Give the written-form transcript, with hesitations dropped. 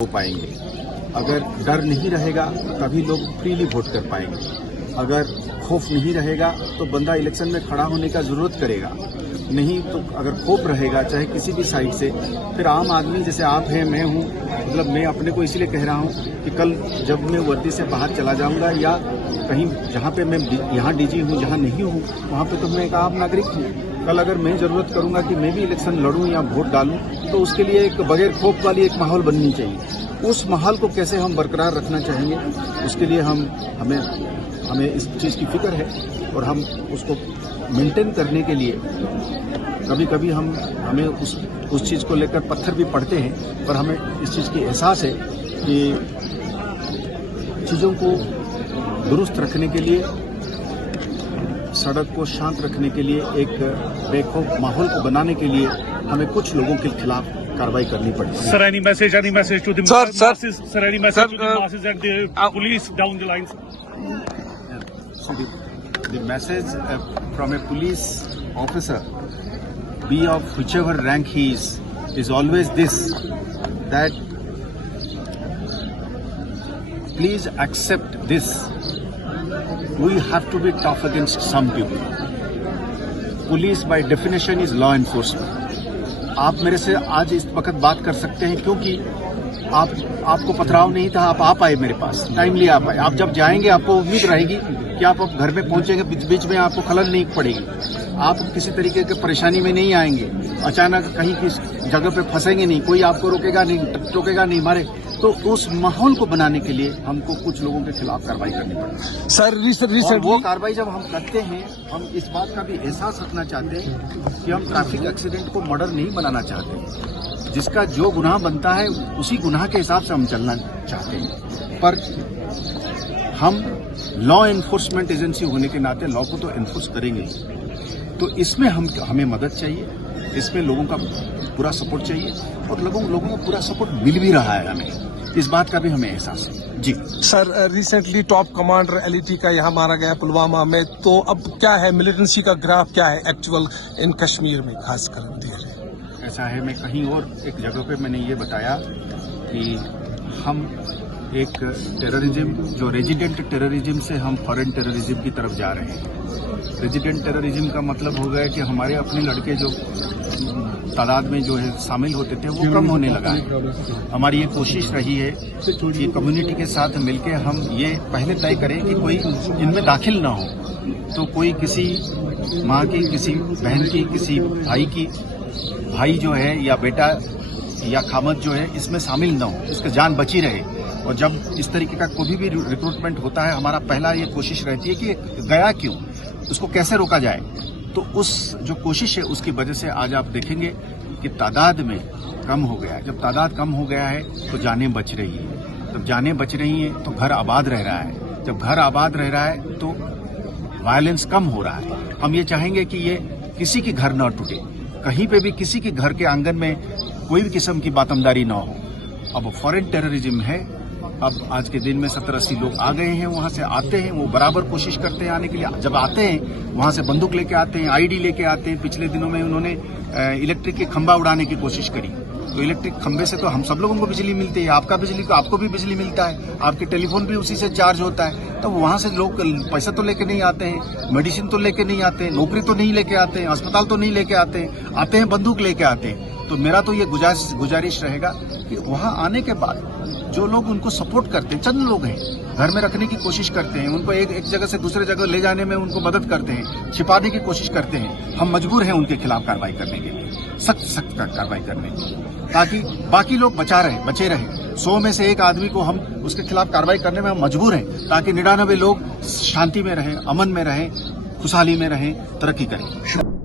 हो पाएंगे। अगर डर नहीं रहेगा तभी लोग फ्रीली वोट कर पाएंगे। अगर खौफ नहीं रहेगा तो बंदा इलेक्शन में खड़ा होने का जरूरत करेगा नहीं। तो अगर खौफ रहेगा चाहे किसी भी साइड से, फिर आम आदमी जैसे आप हैं, मैं हूँ, मतलब मैं अपने को इसलिए कह रहा हूँ कि कल जब मैं वर्दी से बाहर चला जाऊंगा या कहीं जहाँ पे मैं यहाँ डीजी हूँ जहाँ नहीं हूँ वहाँ पे तो मैं एक आम नागरिक हूँ। कल अगर मैं जरूरत करूंगा कि मैं भी इलेक्शन लड़ूं या वोट डालूं तो उसके लिए एक बगैर खौफ वाली एक माहौल बननी चाहिए। उस माहौल को कैसे हम बरकरार रखना चाहेंगे, उसके लिए हमें इस चीज़ की फिक्र है और हम उसको मेंटेन करने के लिए कभी कभी हमें उस चीज़ को लेकर पत्थर भी पड़ते हैं, पर हमें इस चीज़ की एहसास है कि चीज़ों को दुरुस्त रखने के लिए, सड़क को शांत रखने के लिए, एक बेखौफ माहौल को बनाने के लिए हमें कुछ लोगों के खिलाफ कार्रवाई करनी पड़ती है। Sir, any message to the masses? Sir, any message to the masses and the police down the lines? So the message from a police officer, be of whichever rank he is always this, that please accept this. We have to be tough against some people. Police by definition is law enforcement. आप मेरे से आज इस वक्त बात कर सकते हैं क्योंकि आपको पथराव नहीं था, आप आए मेरे पास, टाइमली आप आए। आप जब जाएंगे आपको उम्मीद रहेगी कि आप घर में पहुंचेंगे, बीच में आपको खलल नहीं पड़ेगी, आप किसी तरीके की परेशानी में नहीं आएंगे, अचानक कहीं किस जगह पे फंसेंगे नहीं, कोई आपको रोकेगा नहीं मारे। तो उस माहौल को बनाने के लिए हमको कुछ लोगों के खिलाफ कार्रवाई करनी पड़ती है। सर, वो कार्रवाई जब हम करते हैं, हम इस बात का भी एहसास रखना चाहते हैं कि हम ट्रैफिक एक्सीडेंट को मर्डर नहीं बनाना चाहते। जिसका जो गुनाह बनता है उसी गुनाह के हिसाब से हम चलना चाहते हैं, पर हम लॉ एनफोर्समेंट एजेंसी होने के नाते लॉ को तो एनफोर्स करेंगे ही। तो इसमें हमें मदद चाहिए, इसमें लोगों का पूरा सपोर्ट चाहिए और लोगों का पूरा सपोर्ट मिल भी रहा है हमें, इस बात का भी हमें एहसास है। जी sir, recently top commander LET का यहाँ मारा गया पुलवामा में, तो अब क्या है मिलिटेंसी का ग्राफ क्या है एक्चुअल इन कश्मीर में खासकर? ऐसा है, मैं कहीं और एक जगह पे मैंने ये बताया कि हम एक टेररिज्म, जो रेजिडेंट टेररिज्म से हम फॉरेन टेररिज्म की तरफ जा रहे हैं। रेजिडेंट टेररिज्म का मतलब हो गया कि हमारे अपने लड़के जो तादाद में जो है शामिल होते थे वो कम होने लगा है। हमारी ये कोशिश रही है कि कम्युनिटी के साथ मिलकर हम ये पहले तय करें कि कोई इनमें दाखिल ना हो, तो कोई किसी माँ की, किसी बहन की, किसी भाई जो है या बेटा या खामद जो है इसमें शामिल न हो, उसकी जान बची रहे। और जब इस तरीके का कोई भी रिक्रूटमेंट होता है, हमारा पहला ये कोशिश रहती है कि गया क्यों, उसको कैसे रोका जाए। तो उस जो कोशिश है उसकी वजह से आज आप देखेंगे कि तादाद में कम हो गया है। जब तादाद कम हो गया है तो जानें बच रही है, जब जानें बच रही हैं तो घर आबाद रह रहा है, जब घर आबाद रह रहा है तो वायलेंस कम हो रहा है। हम ये चाहेंगे कि ये किसी की घर न टूटे, कहीं पे भी किसी के घर के आंगन में कोई भी किस्म की बातमदारी न हो। अब फॉरेन टेररिज्म है, अब आज के दिन में 70-80 लोग आ गए हैं, वहां से आते हैं, वो बराबर कोशिश करते हैं आने के लिए। जब आते हैं वहां से बंदूक लेके आते हैं, आईडी लेके आते हैं। पिछले दिनों में उन्होंने इलेक्ट्रिक के खंभा उड़ाने की कोशिश करी, तो इलेक्ट्रिक खंभे से तो हम सब लोगों को बिजली मिलती है, आपको भी बिजली मिलता है, आपके टेलीफोन भी उसी से चार्ज होता है। तो वहां से लोग पैसा तो लेके नहीं आते हैं, मेडिसिन तो लेके नहीं आते हैं, नौकरी तो नहीं लेके आते हैं, अस्पताल तो नहीं लेके आते हैं बंदूक लेके आते हैं। तो मेरा तो ये गुजारिश रहेगा कि वहां आने के बाद जो लोग उनको सपोर्ट करते हैं, चंद लोग हैं, घर में रखने की कोशिश करते हैं, उनको एक जगह से दूसरे जगह ले जाने में उनको मदद करते हैं, छिपाने की कोशिश करते हैं, हम मजबूर हैं उनके खिलाफ कार्रवाई करने के लिए, सख्त कार्रवाई करने की, ताकि बाकी लोग बचे रहे। 100 में से एक आदमी को हम उसके खिलाफ कार्रवाई करने में हम मजबूर हैं, ताकि 99 लोग शांति में रहें, अमन में रहें, खुशहाली में रहें, तरक्की करें।